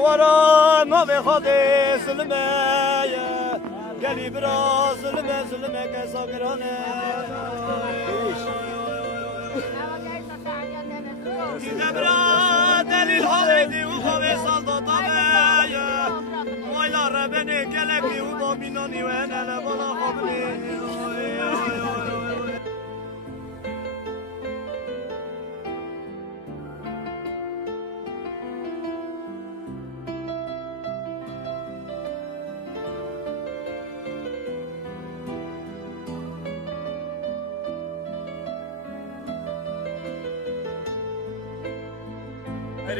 ورا ما بخواد سلمه گلی برا سلمه که ساگرانه دیده برا دلیل حالی و خواه سالداتامه مایلا ربنه گلکی و با بینانی و هنه بالا خوابنی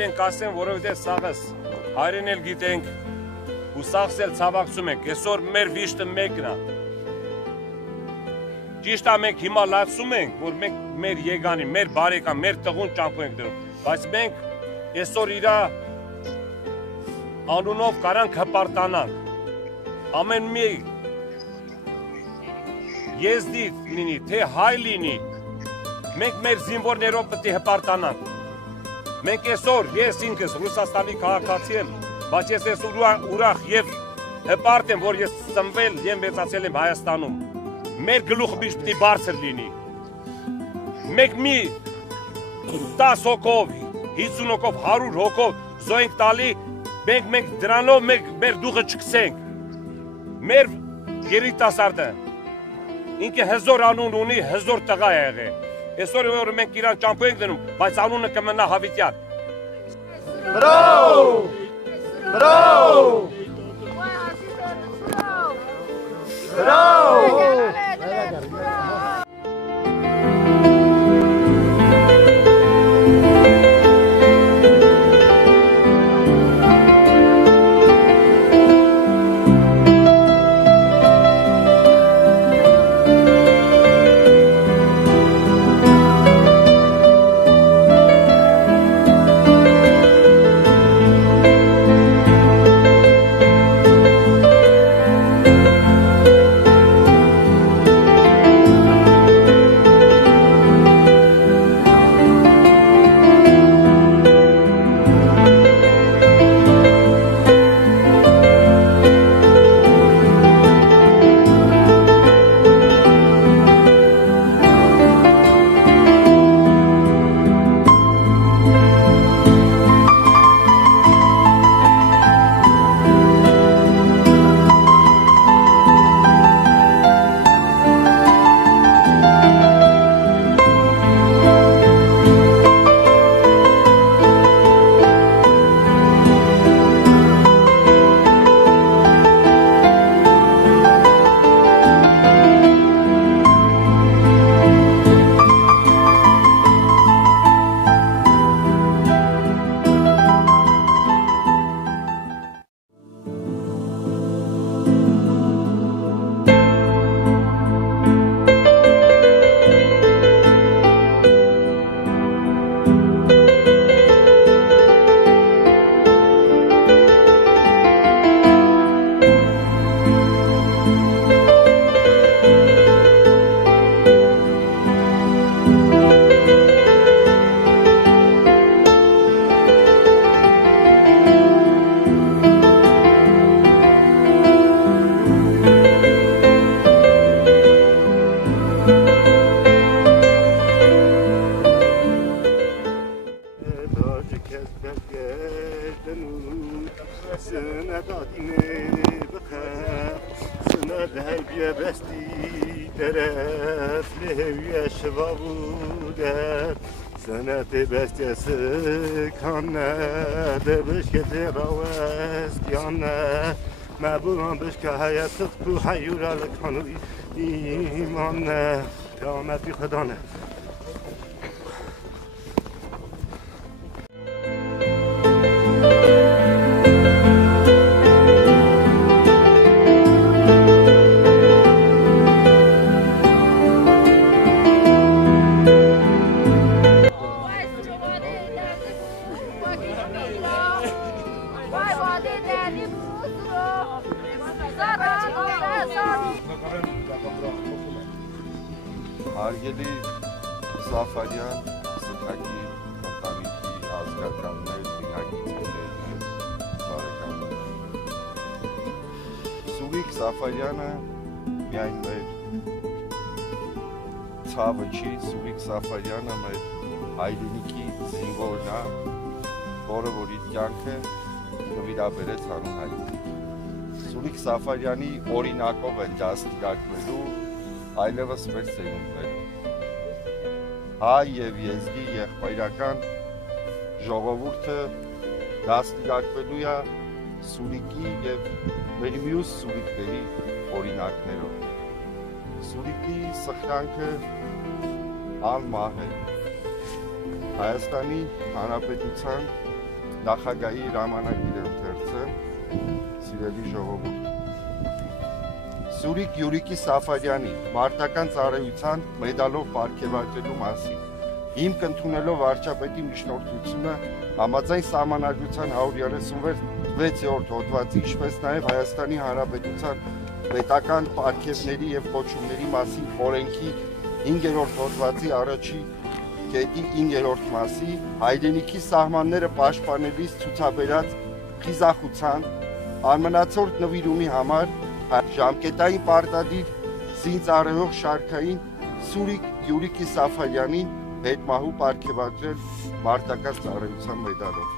Հայրեն կասեն, որովհետև սաղս հայրեն էլ գիտենք ու սաղս էլ ցավակցում ենք, այսօր մեր վիշտը մեկն է։ Ճիշտ է մենք հիմա լացում ենք, որ մենք մեր եկանի, մեր բարեկամ, մեր տղուն ճամփու ենք դրում, բայց մենք այսօր իրա անունով կարանք հպարտանանք։ Ամեն մի եզդի լինի, թե հայ լինի, մենք մեր զինվորներով պետք է հպարտանանք։ Մենք այսօր ես ինքս Ռուսաստանի քաղաքացի եմ, բայց ես այսօր ուրախ եւ հպարտ եմ, որ ես ծնվել եւ մեծացել եմ Հայաստանում։ Մեր գլուխը միշտ պիտի բարձր լինի։ Մենք մի 10 հոգով, 50 հոգով, 100 հոգով զոհենք տալի, մենք դրանով մեր դուխը չկսենք։ Մեր երիտասարդը ինքը հզոր անուն ունի, հզոր տղա է եղել։ Այսօր որ մենք իրան ճամփու ենք դնում, բայց անունը կմնա Հավիտյան։ Բրո! Բրո! Բրո! سنت بستیس کنه دبش که دراوست یانه مبوران بش که حیاتت کو حیورا لکنو ایمانه قیامتی خدانه Հարգելի Զաֆարյան, Սքակի, ընտանիքի ազգականներ, դինակիցներ, Սաֆարյանը միայն մեր ցավը չի, Սուրիկ Սաֆարյանը մեր հայրենիքի զինվորն է, որը որ իր կյանքը նվիրաբերեց հանուն հայրենիքի։ Սուրիկ Սաֆարյանի օրինակով են դաստիարակվելու այլևս մեր սերունդները։ Հայ և եզգի եղբայրական ժողովուրդը դաստիարակվելու է Սուրիկի և մեր մյուս Սուրիկների օրինակներով։ Սուրիկի սխրանքը անմահ է։ Հայաստանի Հանրապետության նախագահի հրամանագիր ընթերցը, սիրելի ժողովուրդ։ Սուրիկ Յուրիկի Սաֆարյանի մարտական ծառայության մեդալով պարգևատրելու մասին հիմք ընդունելով վարչապետի միջնորդությունը համաձայն Սահմանադրության 136-րդ հոդվածի, ինչպես նաև Հայաստանի Հանրապետության պետական պարգևների և կոչումների մասին օրենքի 5-րդ հոդվածի առաջի կետի 9-րդ մասի հայրենիքի սահմանները պաշտպանելիս ցուցաբերած խիզախության անմնացորդ նվիրումի համար ժամկետային պարտադիր զինծառայող շարքային Սուրիկ Յուրիկի Սաֆարյանին հետմահու պարգևատրել մարտական ծառայության մեդալով։